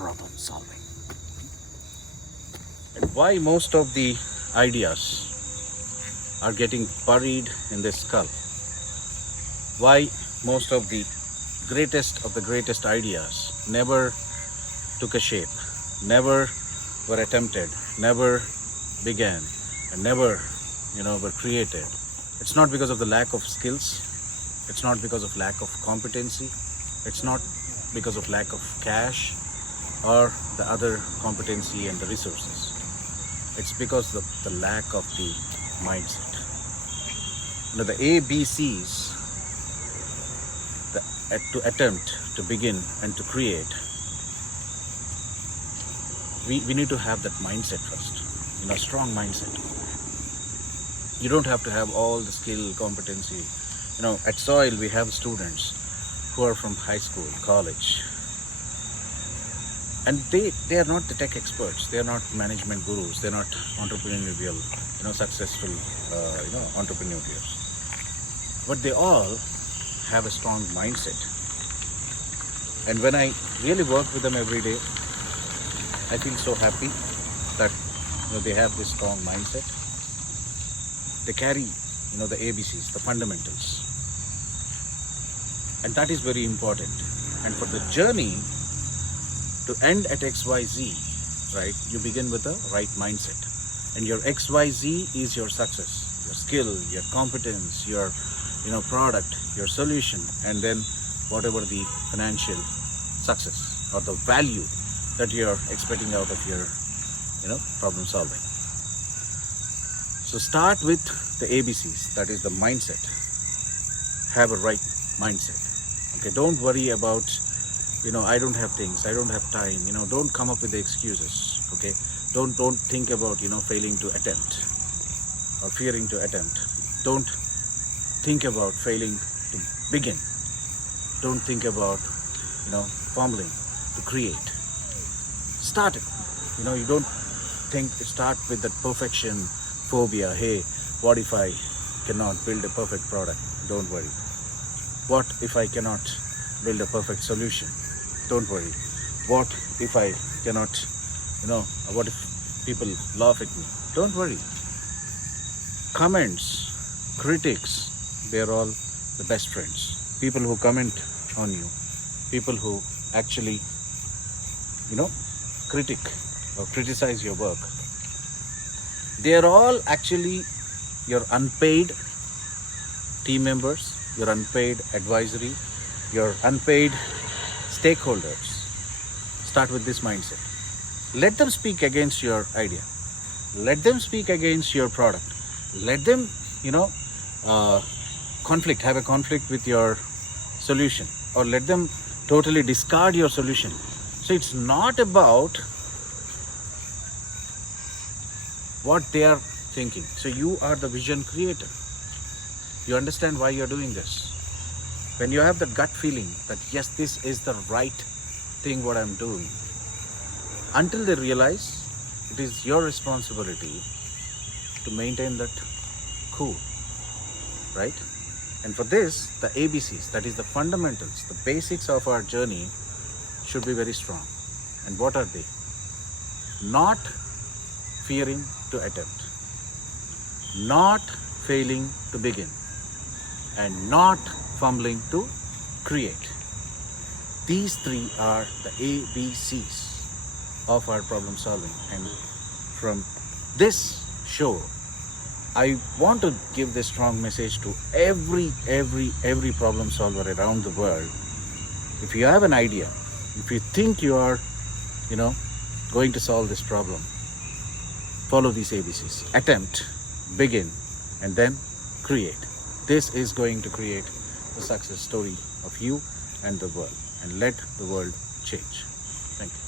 problem solving. And why most of the ideas are getting buried in this skull? Why most of the greatest ideas never took a shape, never were attempted, never began, and never, were created? It's not because of the lack of skills. It's not because of lack of competency. It's not because of lack of cash or the other competency and the resources. It's because of the lack of the mindset. The ABCs, to attempt, to begin, and to create, we need to have that mindset first, a strong mindset. You don't have to have all the skill, competency. At SOIL we have students who are from high school, college, and they are not the tech experts. They are not management gurus. They're not entrepreneurial, successful, entrepreneurs. But they all have a strong mindset. And when I really work with them every day, I feel so happy that they have this strong mindset. They carry, the ABCs, the fundamentals. And that is very important. And for the journey to end at XYZ, right, you begin with the right mindset. And your XYZ is your success, your skill, your competence, your product, your solution, and then whatever the financial success or the value that you're expecting out of your problem solving. So start with the ABCs, that is the mindset. Have a right mindset. Okay, don't worry about I don't have things, I don't have time, don't come up with the excuses. Okay, don't think about failing to attempt or fearing to attempt. Don't think about failing to begin. Don't think about fumbling to create. Start it. You don't start with that perfection phobia. Hey, what if I cannot build a perfect product? Don't worry. What if I cannot build a perfect solution? Don't worry. What if I cannot, what if people laugh at me? Don't worry. Comments, critics, they're all the best friends. People who comment on you, people who actually, critic or criticize your work, they're all actually your unpaid team members, your unpaid advisory, your unpaid stakeholders. Start with this mindset. Let them speak against your idea. Let them speak against your product. Let them, have a conflict with your solution, or let them totally discard your solution. So it's not about what they are thinking. So you are the vision creator. You understand why you're doing this. When you have that gut feeling that yes, this is the right thing what I'm doing, until they realize, it is your responsibility to maintain that cool, right? And for this, the ABCs, that is the fundamentals, the basics of our journey should be very strong. And what are they? Not fearing to attempt, not failing to begin, and not fumbling to create. These three are the ABCs of our problem solving. And from this show, I want to give this strong message to every problem solver around the world. If you have an idea, if you think you are, going to solve this problem, follow these ABCs. Attempt, begin, and then create. This is going to create the success story of you and the world, and let the world change. Thank you.